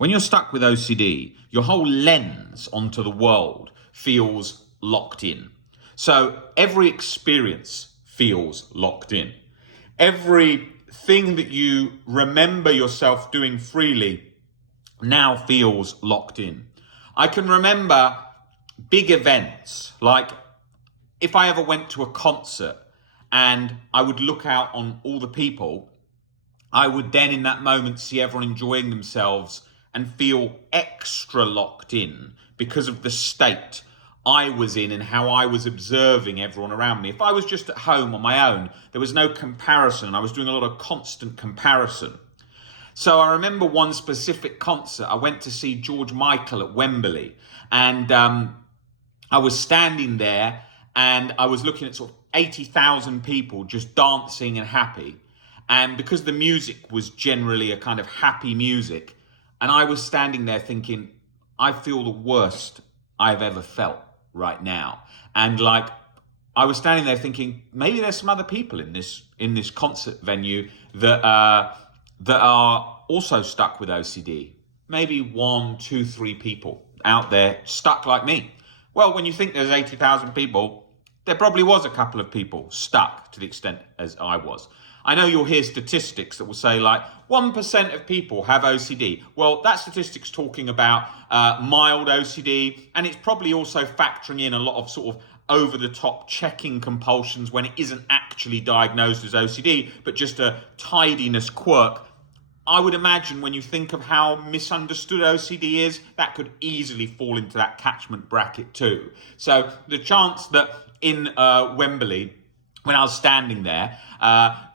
When you're stuck with OCD, your whole lens onto the world feels locked in. So every experience feels locked in. Everything that you remember yourself doing freely now feels locked in. I can remember big events, like if I ever went to a concert and I would look out on all the people, I would then in that moment see everyone enjoying themselves and feel extra locked in because of the state I was in and how I was observing everyone around me. If I was just at home on my own, there was no comparison. I was doing a lot of constant comparison. So I remember one specific concert. I went to see George Michael at Wembley, and I was standing there and I was looking at sort of 80,000 people just dancing and happy. And because the music was generally a kind of happy music, and I was standing there thinking, I feel the worst I've ever felt right now. And like, I was standing there thinking, maybe there's some other people in this concert venue that are also stuck with OCD. Maybe 1, 2, 3 people out there stuck like me. Well, when you think there's 80,000 people, there probably was a couple of people stuck to the extent as I was. I know you'll hear statistics that will say like 1% of people have OCD. Well, that statistic's talking about mild OCD, and it's probably also factoring in a lot of sort of over-the-top checking compulsions when it isn't actually diagnosed as OCD, but just a tidiness quirk. I would imagine when you think of how misunderstood OCD is, that could easily fall into that catchment bracket too. So the chance that in Wembley, when I was standing there,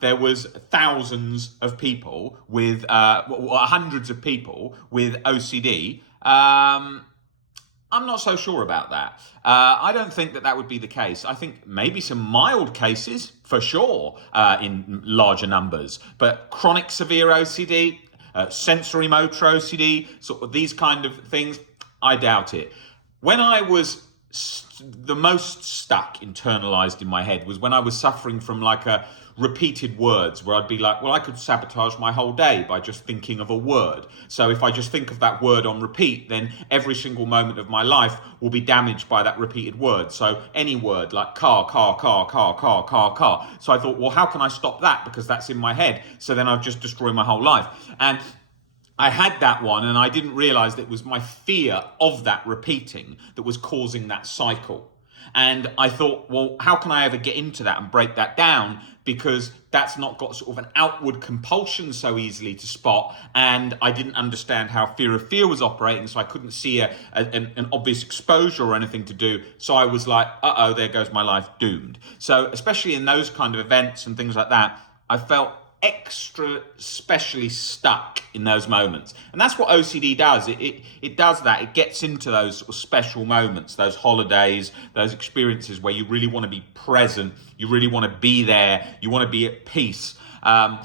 there was thousands of people with, hundreds of people with OCD. I'm not so sure about that. I don't think that would be the case. I think maybe some mild cases, for sure, in larger numbers. But chronic severe OCD, sensory motor OCD, sort of these kind of things, I doubt it. When I was the most stuck, internalized in my head, was when I was suffering from like a repeated words where I'd be like, well, I could sabotage my whole day by just thinking of a word. So if I just think of that word on repeat, then every single moment of my life will be damaged by that repeated word. So any word like car, car, car, car, car, car, car. So I thought, well, how can I stop that? Because that's in my head. So then I've just destroyed my whole life. And I had that one and I didn't realize that it was my fear of that repeating that was causing that cycle. And I thought, well, how can I ever get into that and break that down? Because that's not got sort of an outward compulsion so easily to spot. And I didn't understand how fear of fear was operating. So I couldn't see an obvious exposure or anything to do. So I was like, uh-oh, there goes my life, doomed. So especially in those kind of events and things like that, I felt extra specially stuck in those moments. And that's what OCD does. It does that. It gets into those sort of special moments, those holidays, those experiences where you really want to be present, you really want to be there, you want to be at peace. And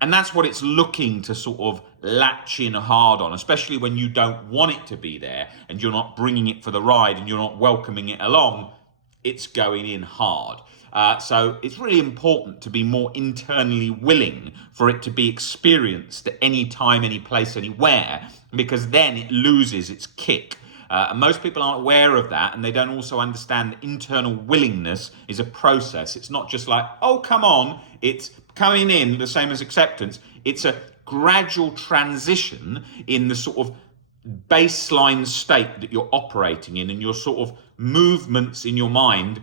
that's what it's looking to sort of latch in hard on, especially when you don't want it to be there and you're not bringing it for the ride and you're not welcoming it along. It's going in hard. So it's really important to be more internally willing for it to be experienced at any time, any place, anywhere, because then it loses its kick. And most people aren't aware of that, and they don't also understand that internal willingness is a process. It's not just like, oh, come on, it's coming in, the same as acceptance. It's a gradual transition in the sort of baseline state that you're operating in and your sort of movements in your mind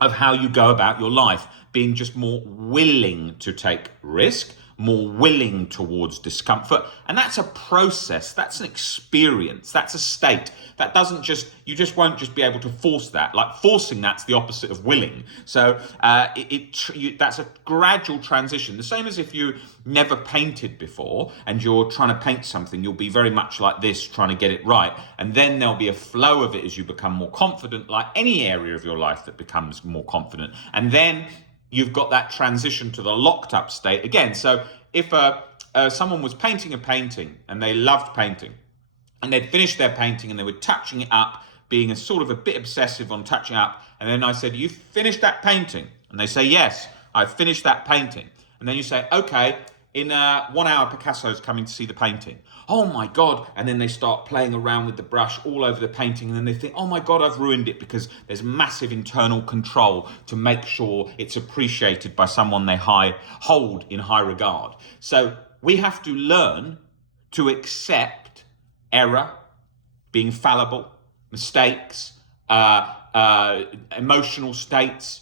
of how you go about your life, being just more willing to take risk, more willing towards discomfort. And that's a process, that's an experience, that's a state. That doesn't just, you just won't just be able to force that. Like forcing that's the opposite of willing. So that's a gradual transition. The same as if you never painted before and you're trying to paint something, you'll be very much like this, trying to get it right. And then there'll be a flow of it as you become more confident, like any area of your life that becomes more confident. And then you've got that transition to the locked up state again. So if someone was painting a painting and they loved painting and they'd finished their painting and they were touching it up, being a sort of a bit obsessive on touching up, and then I said, you finished that painting? And they say, yes, I've finished that painting. And then you say, okay, in 1 hour, Picasso's coming to see the painting. Oh my God. And then they start playing around with the brush all over the painting. And then they think, oh my God, I've ruined it, because there's massive internal control to make sure it's appreciated by someone they hold in high regard. So we have to learn to accept error, being fallible, mistakes, emotional states,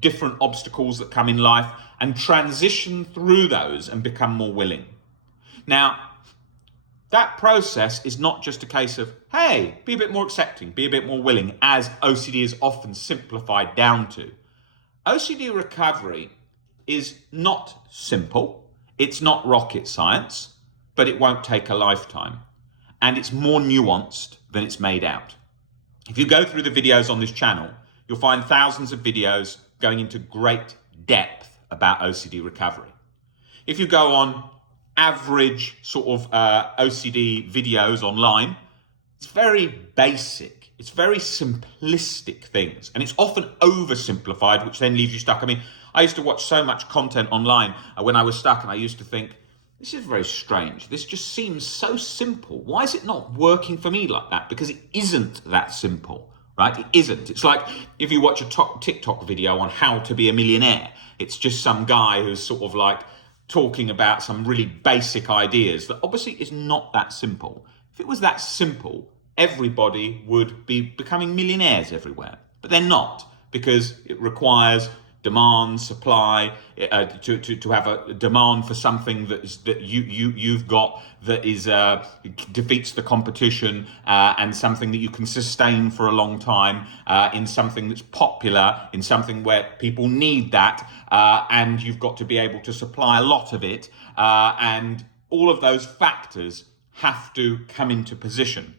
different obstacles that come in life, and transition through those and become more willing. Now, that process is not just a case of, hey, be a bit more accepting, be a bit more willing, as OCD is often simplified down to. OCD recovery is not simple. It's not rocket science, but it won't take a lifetime. And it's more nuanced than it's made out. If you go through the videos on this channel, you'll find thousands of videos going into great depth about OCD recovery. If you go on average sort of OCD videos online, it's very basic. It's very simplistic things, and it's often oversimplified, which then leaves you stuck. I mean, I used to watch so much content online when I was stuck, and I used to think, this is very strange. This just seems so simple. Why is it not working for me like that? Because it isn't that simple, right? It isn't. It's like if you watch a TikTok video on how to be a millionaire, it's just some guy who's sort of like talking about some really basic ideas that obviously is not that simple. If it was that simple, everybody would be becoming millionaires everywhere. But they're not, because it requires demand, supply, to have a demand for something that you've got that is defeats the competition, and something that you can sustain for a long time, in something that's popular, in something where people need that, and you've got to be able to supply a lot of it, and all of those factors have to come into position.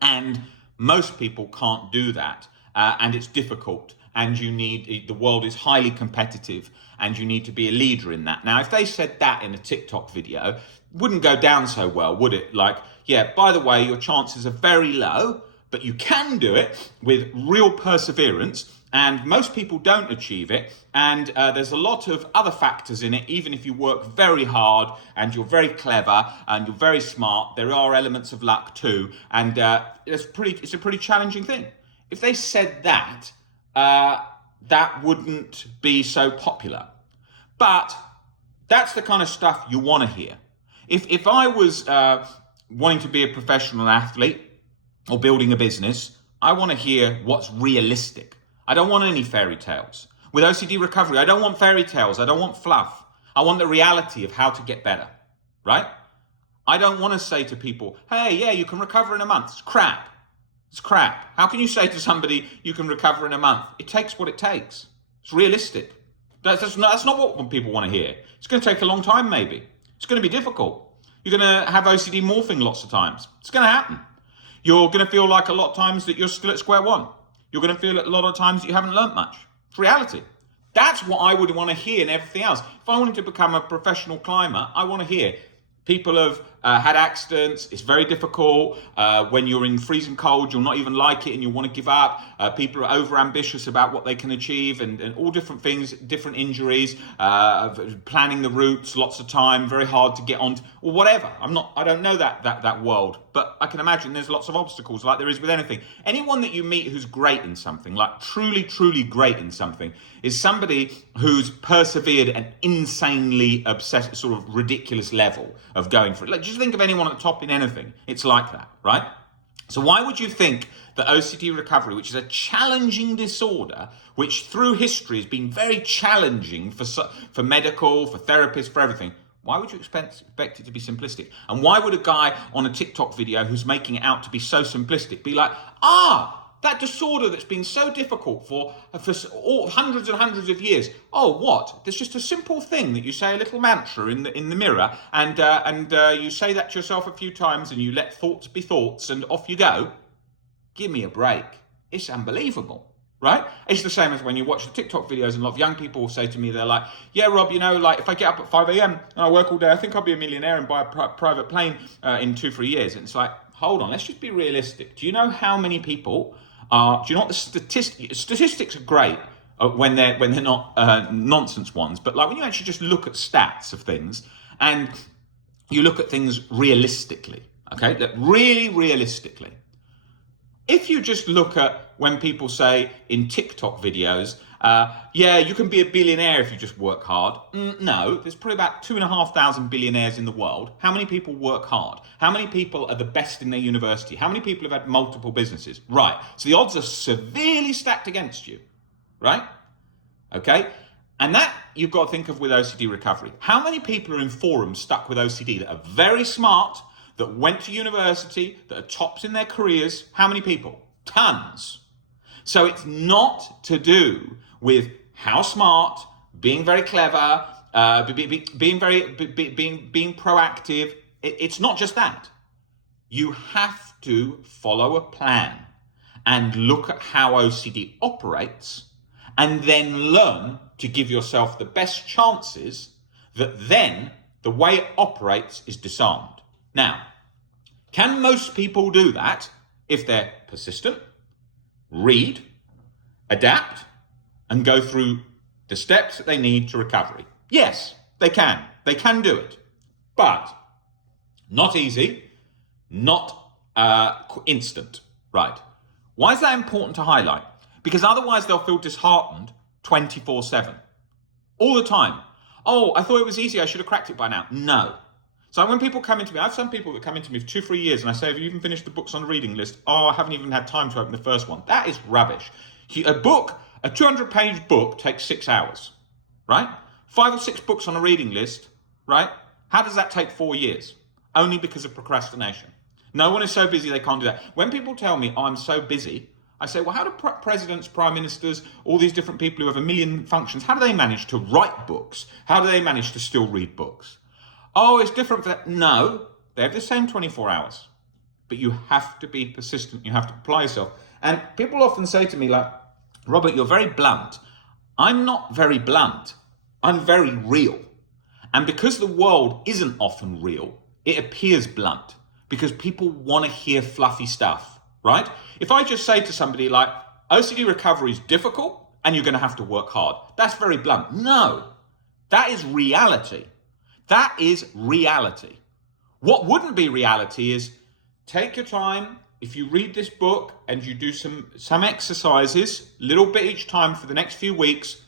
And most people can't do that, and it's difficult. And the world is highly competitive, and you need to be a leader in that. Now, if they said that in a TikTok video, it wouldn't go down so well, would it? Like, yeah, by the way, your chances are very low, but you can do it with real perseverance, and most people don't achieve it. And there's a lot of other factors in it. Even if you work very hard and you're very clever and you're very smart, there are elements of luck too. And it's a pretty challenging thing. If they said that, that wouldn't be so popular. But that's the kind of stuff you want to hear. If I was wanting to be a professional athlete or building a business, I want to hear what's realistic. I don't want any fairy tales. With OCD recovery, I don't want fairy tales. I don't want fluff. I want the reality of how to get better, right? I don't want to say to people, hey, yeah, you can recover in a month. It's crap. It's crap. How can you say to somebody you can recover in a month? It takes what it takes. It's realistic. That's not what people want to hear. It's going to take a long time, maybe. It's going to be difficult. You're going to have OCD morphing lots of times. It's going to happen. You're going to feel like a lot of times that you're still at square one. You're going to feel a lot of times that you haven't learnt much. It's reality. That's what I would want to hear and everything else. If I wanted to become a professional climber, I want to hear people have had accidents. It's very difficult. When you're in freezing cold, you'll not even like it and you'll want to give up. People are over ambitious about what they can achieve, and all different things, different injuries, planning the routes, lots of time, very hard to get on, or whatever. I don't know that world, but I can imagine there's lots of obstacles like there is with anything. Anyone that you meet who's great in something, like truly great in something, is somebody who's persevered at an insanely obsessed, sort of ridiculous level of going for it. Like, just think of anyone at the top in anything. It's like that, right? So why would you think that OCD recovery, which is a challenging disorder, which through history has been very challenging for medical, for therapists, for everything, why would you expect it to be simplistic? And why would a guy on a TikTok video who's making it out to be so simplistic be like, that disorder that's been so difficult for hundreds and hundreds of years. Oh, what? There's just a simple thing that you say a little mantra in the mirror, and you say that to yourself a few times, and you let thoughts be thoughts, and off you go. Give me a break. It's unbelievable, right? It's the same as when you watch the TikTok videos, and a lot of young people will say to me, they're like, yeah, Rob, like if I get up at 5 a.m. and I work all day, I think I'll be a millionaire and buy a private plane in 2-3 years. And it's like, hold on, let's just be realistic. Do you know how many people do you know what the statistics are great, when they're not nonsense ones, but like when you actually just look at stats of things and you look at things realistically, okay, look, really realistically. If you just look at when people say in TikTok videos, yeah, you can be a billionaire if you just work hard. No, there's probably about 2,500 billionaires in the world. How many people work hard? How many people are the best in their university? How many people have had multiple businesses? Right, so the odds are severely stacked against you, right? Okay, and that you've got to think of with OCD recovery. How many people are in forums stuck with OCD that are very smart, that went to university, that are tops in their careers? How many people? Tons. So it's not to do with how smart, being very clever, being proactive. It's not just that. You have to follow a plan and look at how OCD operates, and then learn to give yourself the best chances that then the way it operates is disarmed. Now, can most people do that if they're persistent, read, adapt, and go through the steps that they need to recovery? Yes, they can. They can do it. But not easy, not instant, right? Why is that important to highlight? Because otherwise they'll feel disheartened 24/7. All the time. Oh, I thought it was easy. I should have cracked it by now. No. So when people come into me, I have some people that come into me for 2-3 years and I say, have you even finished the books on the reading list? Oh, I haven't even had time to open the first one. That is rubbish. A 200-page book takes 6 hours, right? 5 or 6 books on a reading list, right? How does that take 4 years? Only because of procrastination. No one is so busy they can't do that. When people tell me, oh, I'm so busy, I say, well, how do presidents, prime ministers, all these different people who have a million functions, how do they manage to write books? How do they manage to still read books? Oh, it's different for that. No, they have the same 24 hours. But you have to be persistent. You have to apply yourself. And people often say to me, like, Robert, you're very blunt. I'm not very blunt. I'm very real. And because the world isn't often real, it appears blunt because people want to hear fluffy stuff, right? If I just say to somebody like, OCD recovery is difficult and you're going to have to work hard, that's very blunt. No, that is reality. That is reality. What wouldn't be reality is take your time. If you read this book and you do some exercises, little bit each time for the next few weeks,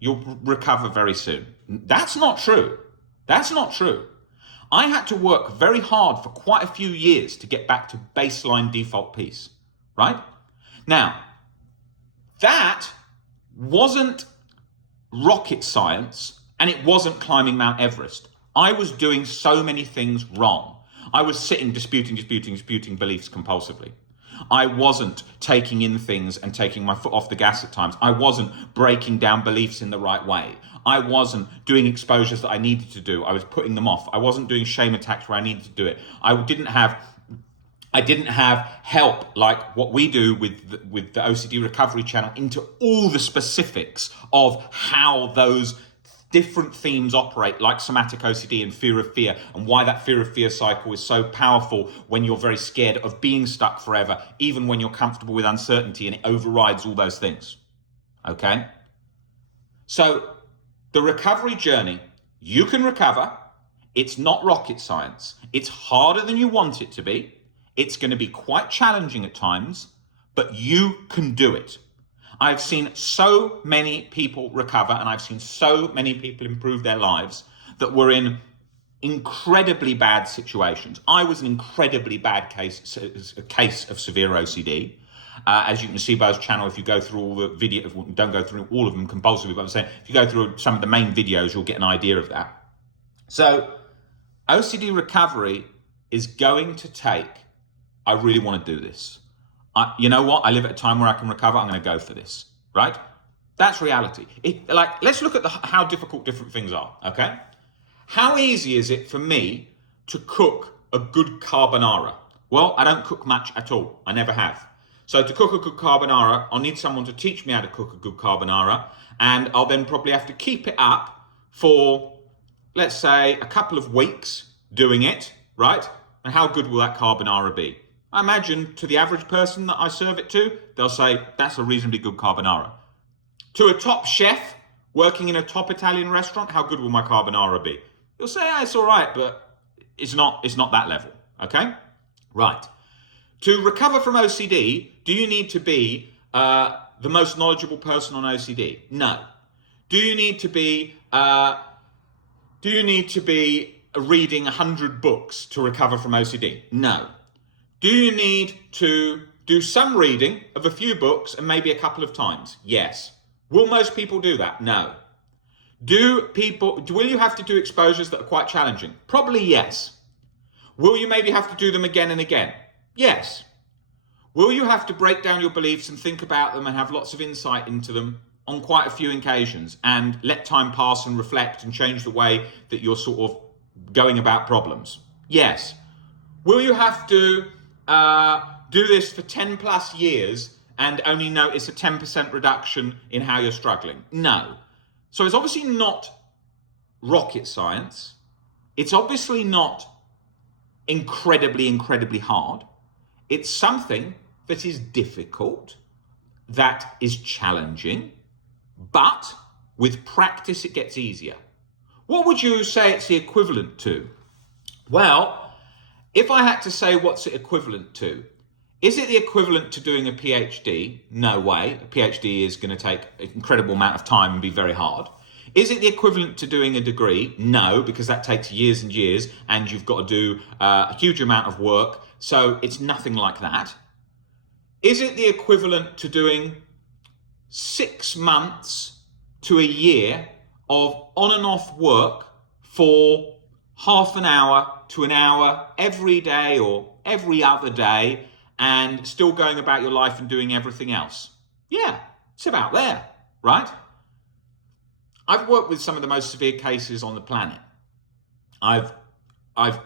you'll recover very soon. That's not true. That's not true. I had to work very hard for quite a few years to get back to baseline default peace, right? Now, that wasn't rocket science and it wasn't climbing Mount Everest. I was doing so many things wrong. I was sitting, disputing beliefs compulsively. I wasn't taking in things and taking my foot off the gas at times. I wasn't breaking down beliefs in the right way. I wasn't doing exposures that I needed to do. I was putting them off. I wasn't doing shame attacks where I needed to do it. I didn't have help like what we do with the OCD recovery channel into all the specifics of how those different themes operate, like somatic OCD and fear of fear, and why that fear of fear cycle is so powerful when you're very scared of being stuck forever, even when you're comfortable with uncertainty, and it overrides all those things. Okay? So the recovery journey, you can recover. It's not rocket science. It's harder than you want it to be. It's going to be quite challenging at times, but you can do it. I've seen so many people recover, and I've seen so many people improve their lives that were in incredibly bad situations. I was an incredibly bad case of severe OCD. As you can see by this channel, if you go through all the video, don't go through all of them compulsively, but I'm saying if you go through some of the main videos, you'll get an idea of that. So OCD recovery is going to take, I really want to do this. You know what? I live at a time where I can recover. I'm going to go for this, right? That's reality. Let's look at how difficult different things are, okay? How easy is it for me to cook a good carbonara? Well, I don't cook much at all. I never have. So to cook a good carbonara, I'll need someone to teach me how to cook a good carbonara, and I'll then probably have to keep it up for, let's say, a couple of weeks doing it, right? And how good will that carbonara be? I imagine to the average person that I serve it to, they'll say, that's a reasonably good carbonara. To a top chef working in a top Italian restaurant, how good will my carbonara be? You'll say, it's all right, but it's not that level, okay? Right. To recover from OCD, do you need to be the most knowledgeable person on OCD? No. Do you need to be reading 100 books to recover from OCD? No. Do you need to do some reading of a few books and maybe a couple of times? Yes. Will most people do that? No. Will you have to do exposures that are quite challenging? Probably yes. Will you maybe have to do them again and again? Yes. Will you have to break down your beliefs and think about them and have lots of insight into them on quite a few occasions and let time pass and reflect and change the way that you're sort of going about problems? Yes. Will you have to do this for 10 plus years and only notice a 10% reduction in how you're struggling? No. So it's obviously not rocket science. It's obviously not incredibly hard. It's something that is difficult, that is challenging, but with practice it gets easier. What would you say it's the equivalent to? Well, if I had to say what's it equivalent to, is it the equivalent to doing a PhD? No way. A PhD is going to take an incredible amount of time and be very hard. Is it the equivalent to doing a degree? No, because that takes years and years and you've got to do a huge amount of work. So it's nothing like that. Is it the equivalent to doing 6 months to a year of on and off work for half an hour to an hour every day or every other day and still going about your life and doing everything else? Yeah, it's about there, right? I've worked with some of the most severe cases on the planet.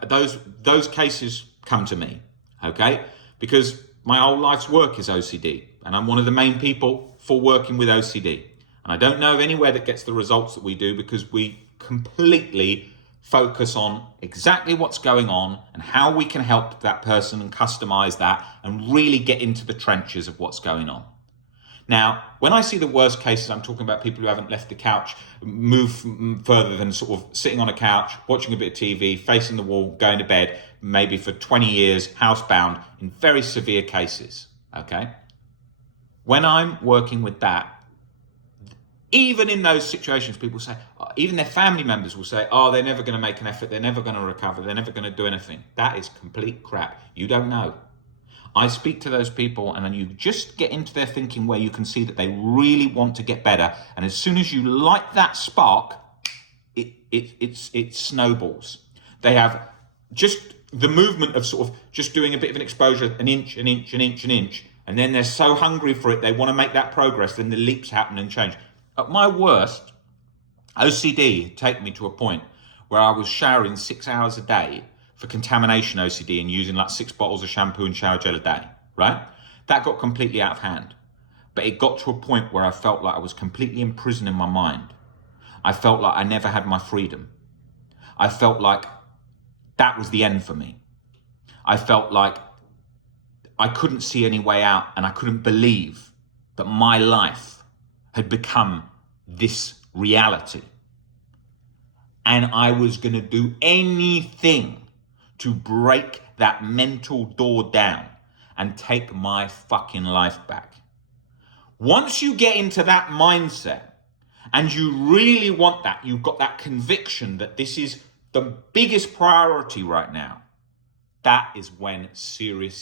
Those cases come to me, okay? Because my whole life's work is OCD, and I'm one of the main people for working with OCD. And I don't know of anywhere that gets the results that we do because we completely focus on exactly what's going on and how we can help that person and customize that and really get into the trenches of what's going on. Now, when I see the worst cases, I'm talking about people who haven't left the couch, move further than sort of sitting on a couch, watching a bit of TV, facing the wall, going to bed, maybe for 20 years, housebound, in very severe cases, okay? When I'm working with that, even in those situations, people say, even their family members will say, they're never going to make an effort, they're never going to recover, they're never going to do anything. That is complete crap. You don't know. I speak to those people and then you just get into their thinking where you can see that they really want to get better. And as soon as you light that spark, it snowballs. They have just the movement of sort of just doing a bit of an exposure, an inch. And then they're so hungry for it, they want to make that progress. Then the leaps happen and change. At my worst, OCD take me to a point where I was showering 6 hours a day for contamination OCD and using like 6 bottles of shampoo and shower gel a day, right? That got completely out of hand. But it got to a point where I felt like I was completely imprisoned in my mind. I felt like I never had my freedom. I felt like that was the end for me. I felt like I couldn't see any way out and I couldn't believe that my life had become this reality. And I was going to do anything to break that mental door down and take my fucking life back. Once you get into that mindset and you really want that, you've got that conviction that this is the biggest priority right now, that is when serious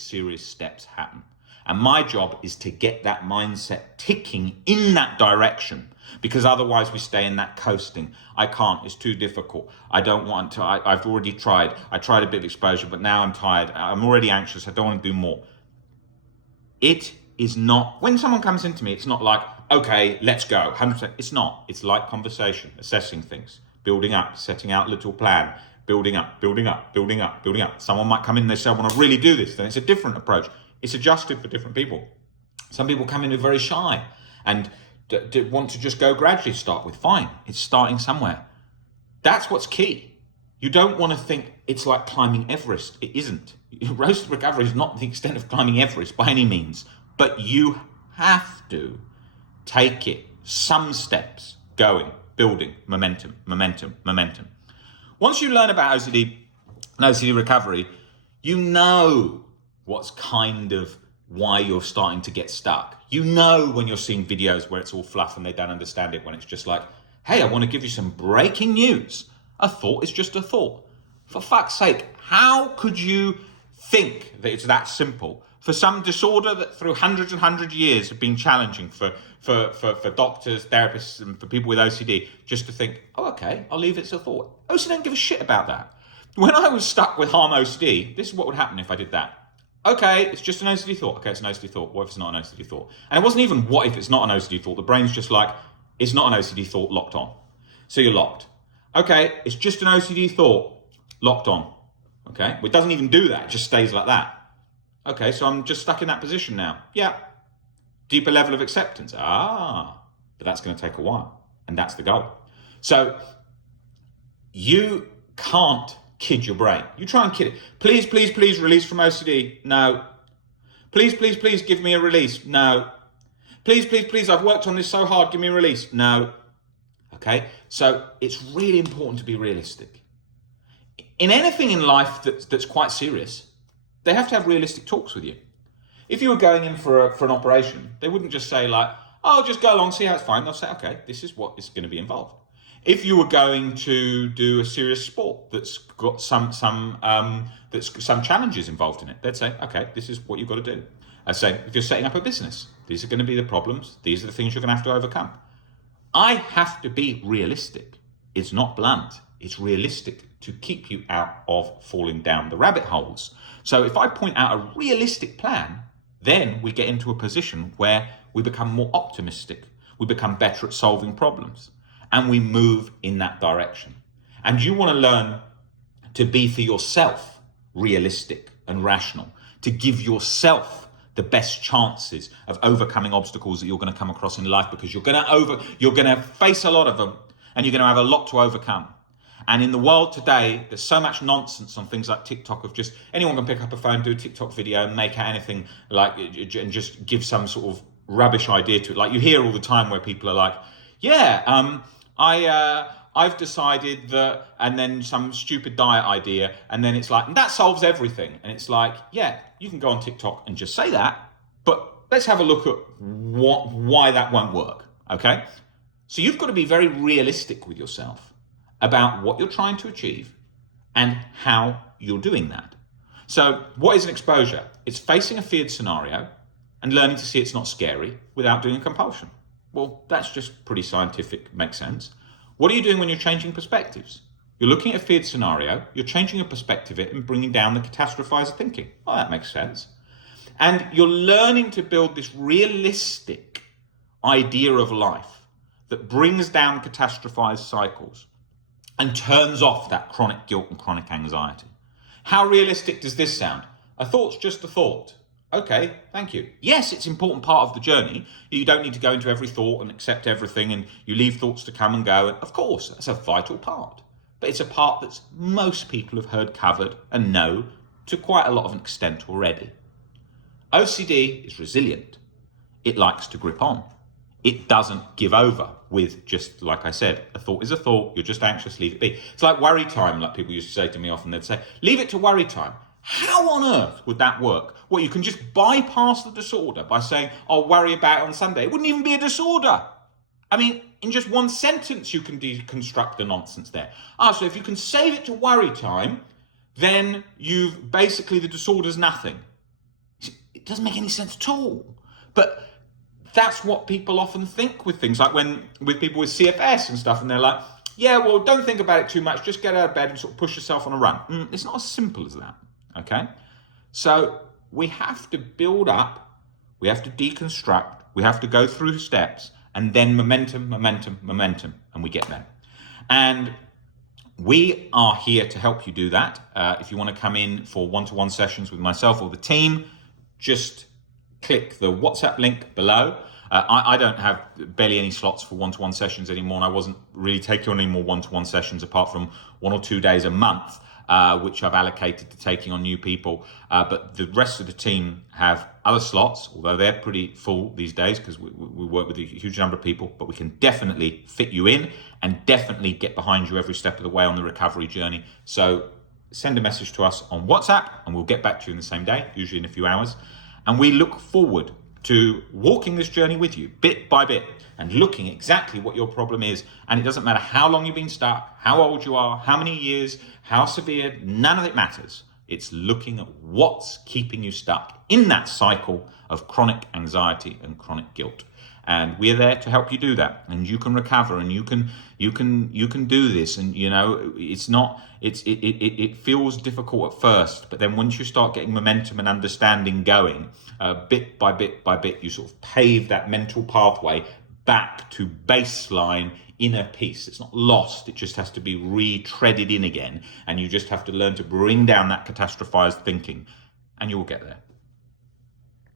steps happen. And my job is to get that mindset ticking in that direction, because otherwise we stay in that coasting. I can't, it's too difficult. I don't want to, I've already tried. I tried a bit of exposure, but now I'm tired. I'm already anxious. I don't want to do more. It is not, when someone comes into me, it's not like, okay, let's go, 100%. It's not. It's like conversation, assessing things, building up, setting out a little plan, building up. Someone might come in and they say, I want to really do this. Then it's a different approach. It's adjusted for different people. Some people come in who are very shy and want to just go gradually, start with. Fine, it's starting somewhere. That's what's key. You don't want to think it's like climbing Everest. It isn't. Road to recovery is not the extent of climbing Everest by any means, but you have to take it some steps going, building momentum, momentum, momentum. Once you learn about OCD and OCD recovery, you know what's kind of why you're starting to get stuck. You know when you're seeing videos where it's all fluff and they don't understand it, when it's just like, hey, I want to give you some breaking news. A thought is just a thought. For fuck's sake, how could you think that it's that simple? For some disorder that through hundreds and hundreds of years have been challenging for doctors, therapists, and for people with OCD, just to think, oh, okay, I'll leave it as a thought. OCD don't give a shit about that. When I was stuck with harm OCD, this is what would happen if I did that. Okay, it's just an OCD thought. Okay, it's an OCD thought. What if it's not an OCD thought? And it wasn't even what if it's not an OCD thought. The brain's just like, it's not an OCD thought, locked on. So you're locked. Okay, it's just an OCD thought, locked on. Okay, well, it doesn't even do that. It just stays like that. Okay, so I'm just stuck in that position now. Yeah. Deeper level of acceptance. But that's going to take a while. And that's the goal. So you can't kid your brain. You try and kid it. Please, please, please release from OCD. No. Please, please, please give me a release. No. Please, please, please, I've worked on this so hard. Give me a release. No. Okay, so it's really important to be realistic. In anything in life that's quite serious, they have to have realistic talks with you. If you were going in for an operation, they wouldn't just say like, oh, just go along, see how it's fine. They'll say, okay, this is what is going to be involved. If you were going to do a serious sport that's got some challenges involved in it, they'd say, okay, this is what you've got to do. I'd say, if you're setting up a business, these are going to be the problems. These are the things you're going to have to overcome. I have to be realistic. It's not blunt. It's realistic to keep you out of falling down the rabbit holes. So if I point out a realistic plan, then we get into a position where we become more optimistic. We become better at solving problems. And we move in that direction. And you want to learn to be for yourself realistic and rational, to give yourself the best chances of overcoming obstacles that you're going to come across in life, because you're going to face a lot of them and you're going to have a lot to overcome. And in the world today, there's so much nonsense on things like TikTok of just anyone can pick up a phone, do a TikTok video and make out anything like, and just give some sort of rubbish idea to it. Like you hear all the time where people are like, yeah, I've decided that, and then some stupid diet idea, and then it's like, and that solves everything. And it's like, yeah, you can go on TikTok and just say that, but let's have a look at why that won't work, okay? So you've got to be very realistic with yourself about what you're trying to achieve and how you're doing that. So what is an exposure? It's facing a feared scenario and learning to see it's not scary without doing a compulsion. Well, that's just pretty scientific, makes sense. What are you doing when you're changing perspectives? You're looking at a feared scenario, you're changing your perspective of it and bringing down the catastrophizer thinking. Oh, that makes sense. And you're learning to build this realistic idea of life that brings down catastrophized cycles and turns off that chronic guilt and chronic anxiety. How realistic does this sound? A thought's just a thought. Okay, thank you. Yes, it's an important part of the journey. You don't need to go into every thought and accept everything, and you leave thoughts to come and go. And of course, that's a vital part. But it's a part that most people have heard covered and know to quite a lot of an extent already. OCD is resilient. It likes to grip on. It doesn't give over with just, like I said, a thought is a thought. You're just anxious, leave it be. It's like worry time, like people used to say to me often. They'd say, leave it to worry time. How on earth would that work? Well, you can just bypass the disorder by saying, I'll worry about it on Sunday. It wouldn't even be a disorder. I mean, in just one sentence, you can deconstruct the nonsense there. So if you can save it to worry time, then you've basically, the disorder's nothing. It doesn't make any sense at all. But that's what people often think with things like with people with CFS and stuff, and they're like, yeah, well, don't think about it too much. Just get out of bed and sort of push yourself on a run. It's not as simple as that, okay? So we have to build up, we have to deconstruct, we have to go through steps, and then momentum, momentum, momentum, and we get there. And we are here to help you do that. If you want to come in for one-to-one sessions with myself or the team, just click the WhatsApp link below. I don't have barely any slots for one-to-one sessions anymore, and I wasn't really taking on any more one-to-one sessions apart from 1 or 2 days a month. which I've allocated to taking on new people. But the rest of the team have other slots, although they're pretty full these days because we work with a huge number of people. But we can definitely fit you in and definitely get behind you every step of the way on the recovery journey. So send a message to us on WhatsApp and we'll get back to you in the same day, usually in a few hours. And we look forward to walking this journey with you bit by bit and looking exactly what your problem is. And it doesn't matter how long you've been stuck, how old you are, how many years, how severe, none of it matters. It's looking at what's keeping you stuck in that cycle of chronic anxiety and chronic guilt. And we're there to help you do that. And you can recover and you can do this. And it feels difficult at first, but then once you start getting momentum and understanding going, bit by bit, you sort of pave that mental pathway back to baseline inner peace. It's not lost, it just has to be retreaded in again. And you just have to learn to bring down that catastrophized thinking and you will get there.